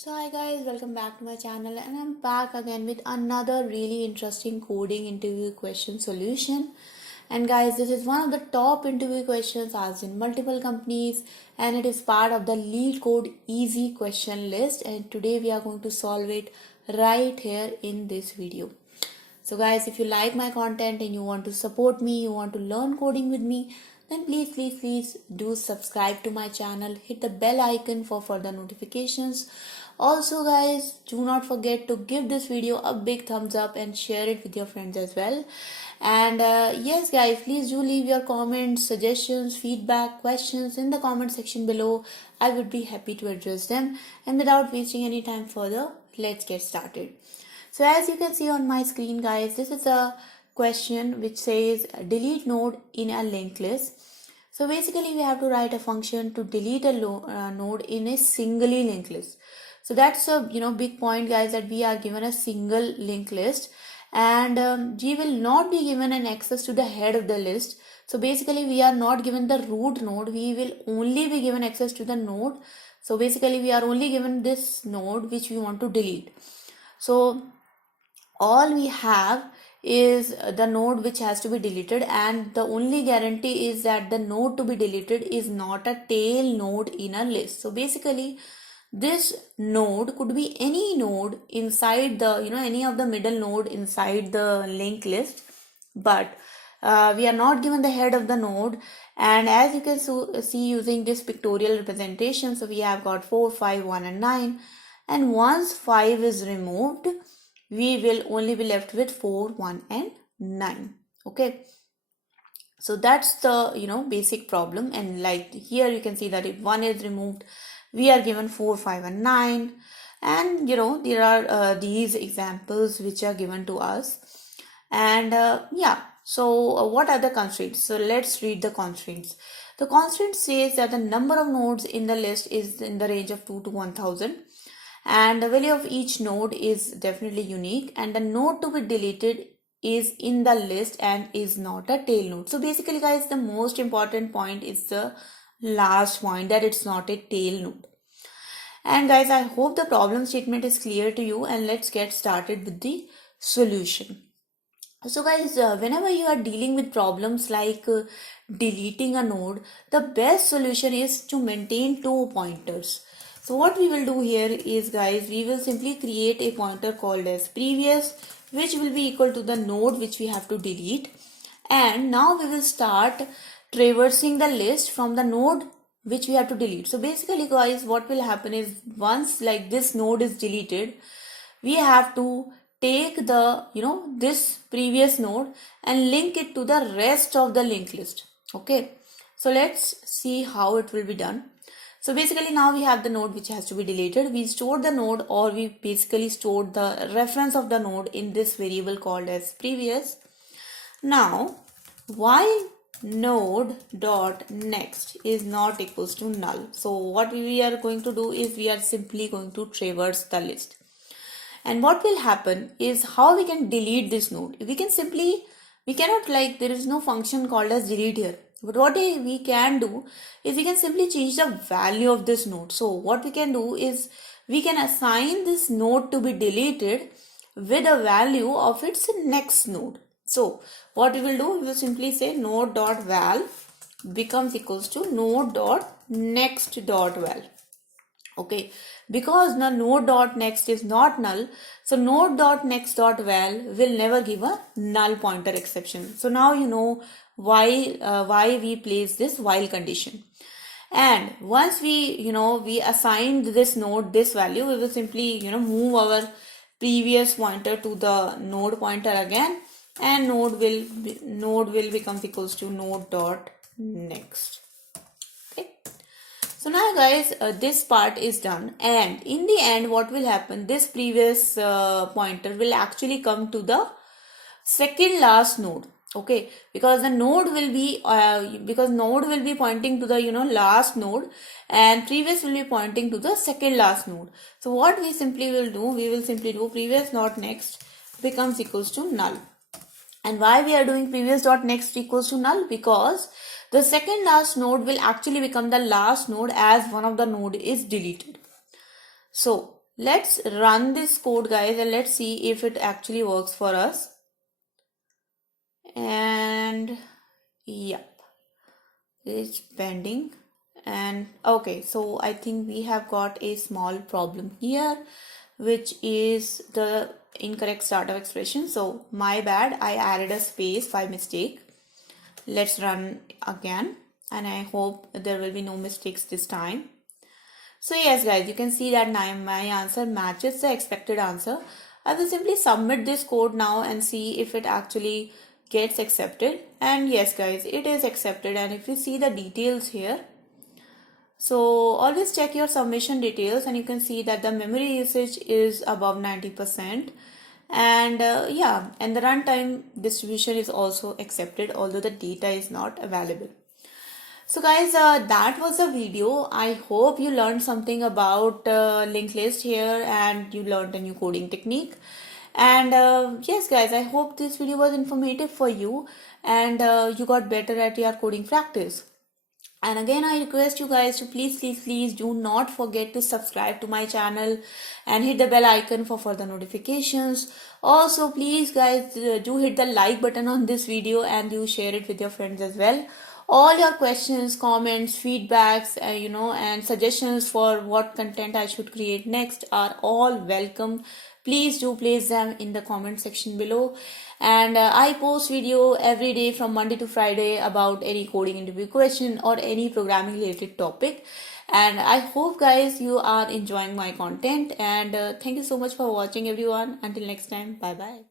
So hi guys, welcome back to my channel and I'm back again with another really interesting coding interview question solution. And guys, this is one of the top interview questions asked in multiple companies and it is part of the LeetCode easy question list, and today we are going to solve it right here in this video. So guys, if you like my content and you want to support me, you want to learn coding with me, then please do subscribe to my channel, hit the bell icon for further notifications. Also guys, do not forget to give this video a big thumbs up and share it with your friends as well. And yes guys, please do leave your comments, suggestions, feedback, questions in the comment section below. I would be happy to address them. And without wasting any time further, let's get started. So as you can see on my screen guys, this is a question which says delete node in a linked list. So basically we have to write a function to delete a node in a singly linked list. So that's a big point guys, that we are given a single linked list and we will not be given an access to the head of the list. So basically we are not given the root node, we will only be given access to the node. So basically we are only given this node which we want to delete. So all we have is the node which has to be deleted, and the only guarantee is that the node to be deleted is not a tail node in a list. So basically this node could be any node inside the any of the middle node inside the linked list, but we are not given the head of the node. And as you can see using this pictorial representation, so we have got 4, 5, 1 and 9, and once 5 is removed we will only be left with 4, 1 and 9. Okay, so that's the basic problem. And like here you can see that if 1 is removed we are given 4, 5 and 9. And there are these examples which are given to us. And yeah, so what are the constraints? So let's read the constraints. The constraint says that the number of nodes in the list is in the range of 2 to 1000, and the value of each node is definitely unique, and the node to be deleted is in the list and is not a tail node. So basically guys, the most important point is the last point, that it's not a tail node. And guys, I hope the problem statement is clear to you, and let's get started with the solution. So guys, whenever you are dealing with problems like deleting a node, the best solution is to maintain 2 pointers. So what we will do here is guys, we will simply create a pointer called as previous, which will be equal to the node which we have to delete. And now we will start traversing the list from the node which we have to delete. So basically guys, what will happen is once like this node is deleted, we have to take the this previous node and link it to the rest of the linked list. Okay, so let's see how it will be done. So basically now we have the node which has to be deleted. We stored the node, or we basically stored the reference of the node in this variable called as previous. Now while node dot next is not equals to null, so what we are going to do is we are simply going to traverse the list. And what will happen is how we can delete this node. We cannot, like, there is no function called as delete here. But what we can do is we can simply change the value of this node. So what we can do is we can assign this node to be deleted with a value of its next node. So what we will do, we will simply say node.val becomes equals to node.next.val. Okay, because the node.next is not null, so node.next.val will never give a null pointer exception. So now you know why we place this while condition. And once we assigned this node this value, we will simply move our previous pointer to the node pointer again, and node will become equals to node.next. Okay. So now guys, this part is done, and in the end what will happen, this previous pointer will actually come to the second last node. Okay, because the node will be pointing to the last node, and previous will be pointing to the second last node. So what we simply will do, we will simply do previous dot next becomes equals to null. And why we are doing previous dot next equals to null? Because the second last node will actually become the last node as one of the node is deleted. So Let's run this code, guys, and let's see if it actually works for us. And yep, it's pending. And okay, so I think we have got a small problem here, which is the incorrect start of expression. So my bad, I added a space by mistake. Let's run again, and I hope there will be no mistakes this time. So yes, guys, you can see that now my answer matches the expected answer. I will simply submit this code now and see if it actually gets accepted. And yes, guys, it is accepted. And if you see the details here, so always check your submission details, and you can see that the memory usage is above 90%. And yeah, and the runtime distribution is also accepted, although the data is not available. So guys, that was the video. I hope you learned something about linked list here, and you learned a new coding technique. And yes, guys, I hope this video was informative for you, and you got better at your coding practice. And again, I request you guys to please do not forget to subscribe to my channel and hit the bell icon for further notifications. Also, please guys, do hit the like button on this video, and do share it with your friends as well. All your questions, comments, feedbacks, and suggestions for what content I should create next are all welcome. Please do place them in the comment section below. And I post video every day from Monday to Friday about any coding interview question or any programming related topic. And I hope guys you are enjoying my content, and thank you so much for watching everyone. Until next time, bye bye.